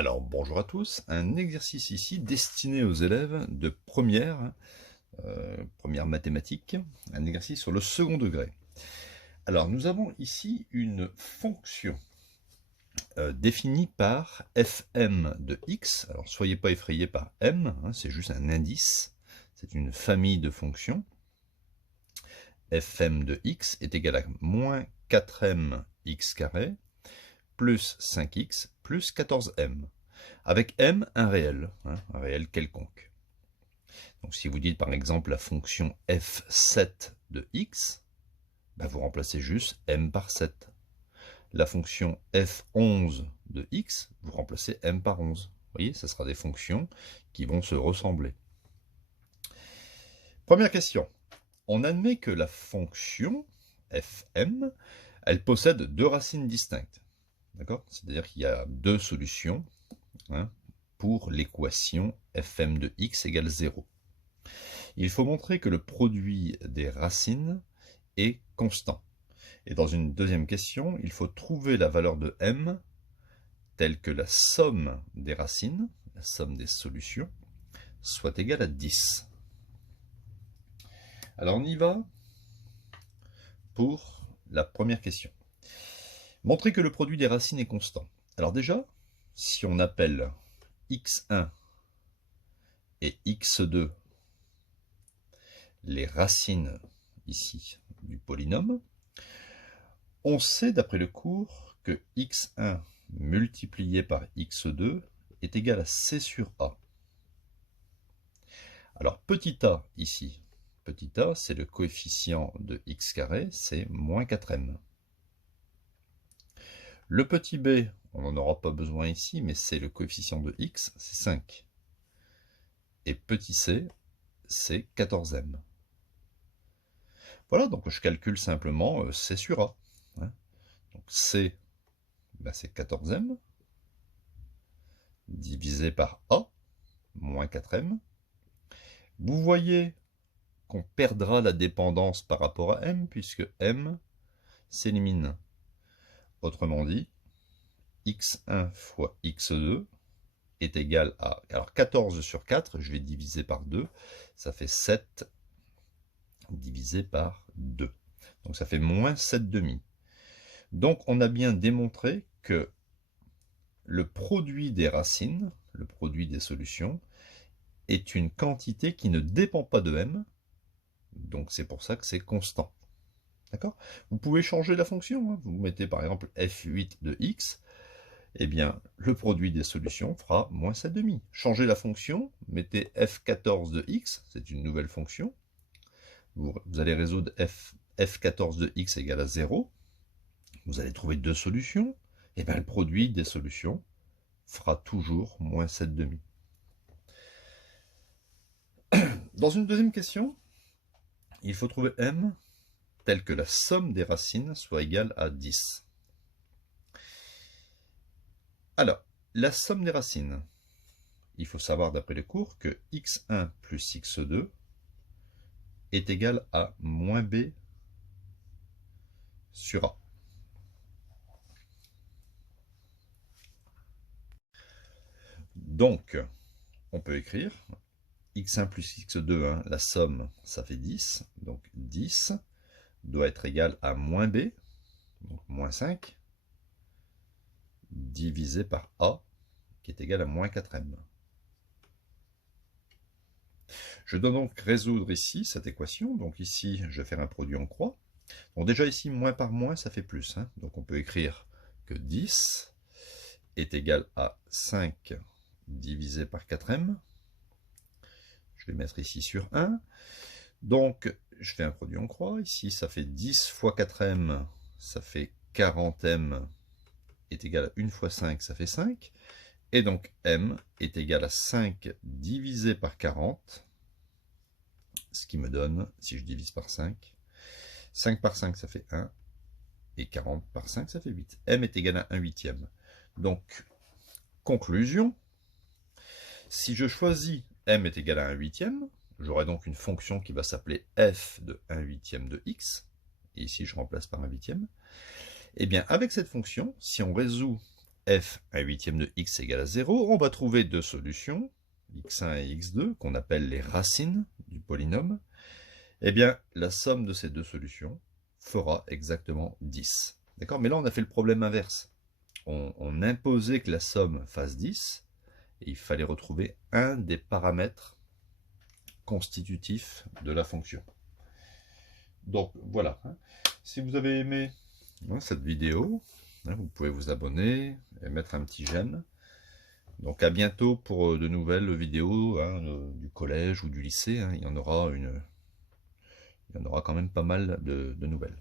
Alors, bonjour à tous. Un exercice ici destiné aux élèves de première mathématiques, un exercice sur le second degré. Alors, nous avons ici une fonction définie par fm de x. Alors, soyez pas effrayés par m, c'est juste un indice. C'est une famille de fonctions. Fm de x est égal à moins 4m x carré plus 5x plus 14m. Avec m, un réel quelconque. Donc si vous dites par exemple la fonction f7 de x, vous remplacez juste m par 7. La fonction f11 de x, vous remplacez m par 11. Vous voyez, ce sera des fonctions qui vont se ressembler. Première question. On admet que la fonction fm, elle possède deux racines distinctes. D'accord ? C'est-à-dire qu'il y a deux solutions pour l'équation fm de x égale 0. Il faut montrer que le produit des racines est constant. Et dans une deuxième question, il faut trouver la valeur de m telle que la somme des racines, la somme des solutions, soit égale à 10. Alors on y va pour la première question. Montrer que le produit des racines est constant. Alors déjà, si on appelle x1 et x2 les racines ici du polynôme, on sait d'après le cours que x1 multiplié par x2 est égal à c sur a. Alors petit a ici, petit a c'est le coefficient de x carré, c'est moins 4m. Le petit b, on n'en aura pas besoin ici, mais c'est le coefficient de x, c'est 5. Et petit c, c'est 14m. Voilà, donc je calcule simplement c sur a. Donc c, c'est 14m, divisé par a, moins 4m. Vous voyez qu'on perdra la dépendance par rapport à m, puisque m s'élimine. Autrement dit, x1 fois x2 est égal à... Alors 14 sur 4, je vais diviser par 2, ça fait 7 divisé par 2. Donc ça fait moins 7,5. Donc on a bien démontré que le produit des racines, le produit des solutions, est une quantité qui ne dépend pas de m, donc c'est pour ça que c'est constant. D'accord ? Vous pouvez changer la fonction, vous mettez par exemple f8 de x, eh bien le produit des solutions fera moins 7,5. Changez la fonction, mettez f14 de x, c'est une nouvelle fonction, vous allez résoudre f14 de x égale à 0, vous allez trouver deux solutions, et bien le produit des solutions fera toujours moins 7,5. Dans une deuxième question, il faut trouver m tel que la somme des racines soit égale à 10. Alors, la somme des racines, il faut savoir d'après le cours que x1 plus x2 est égal à moins b sur a. Donc, on peut écrire x1 plus x2, la somme, ça fait 10. Donc 10 doit être égal à moins b, donc moins 5, divisé par a, qui est égal à moins 4m. Je dois donc résoudre ici cette équation. Donc ici, je vais faire un produit en croix. Donc déjà ici, moins par moins, ça fait plus. Donc on peut écrire que 10 est égal à 5 divisé par 4m. Je vais mettre ici sur 1. Donc je fais un produit en croix. Ici, ça fait 10 fois 4m, ça fait 40m est égal à 1 fois 5, ça fait 5. Et donc m est égal à 5 divisé par 40, ce qui me donne, si je divise par 5, 5 par 5 ça fait 1, et 40 par 5 ça fait 8. M est égal à 1 huitième. Donc, conclusion, si je choisis m est égal à 1 huitième, j'aurai donc une fonction qui va s'appeler f de 1 huitième de x, et ici je remplace par 1 huitième. Et bien avec cette fonction, si on résout f 1/8 de x égale à 0, on va trouver deux solutions, x1 et x2, qu'on appelle les racines du polynôme. Eh bien, la somme de ces deux solutions fera exactement 10. D'accord? Mais là, on a fait le problème inverse. On imposait que la somme fasse 10, et il fallait retrouver un des paramètres constitutifs de la fonction. Donc, voilà. Si vous avez aimé cette vidéo, vous pouvez vous abonner et mettre un petit j'aime. Donc, à bientôt pour de nouvelles vidéos du collège ou du lycée. Il y en aura quand même pas mal de nouvelles.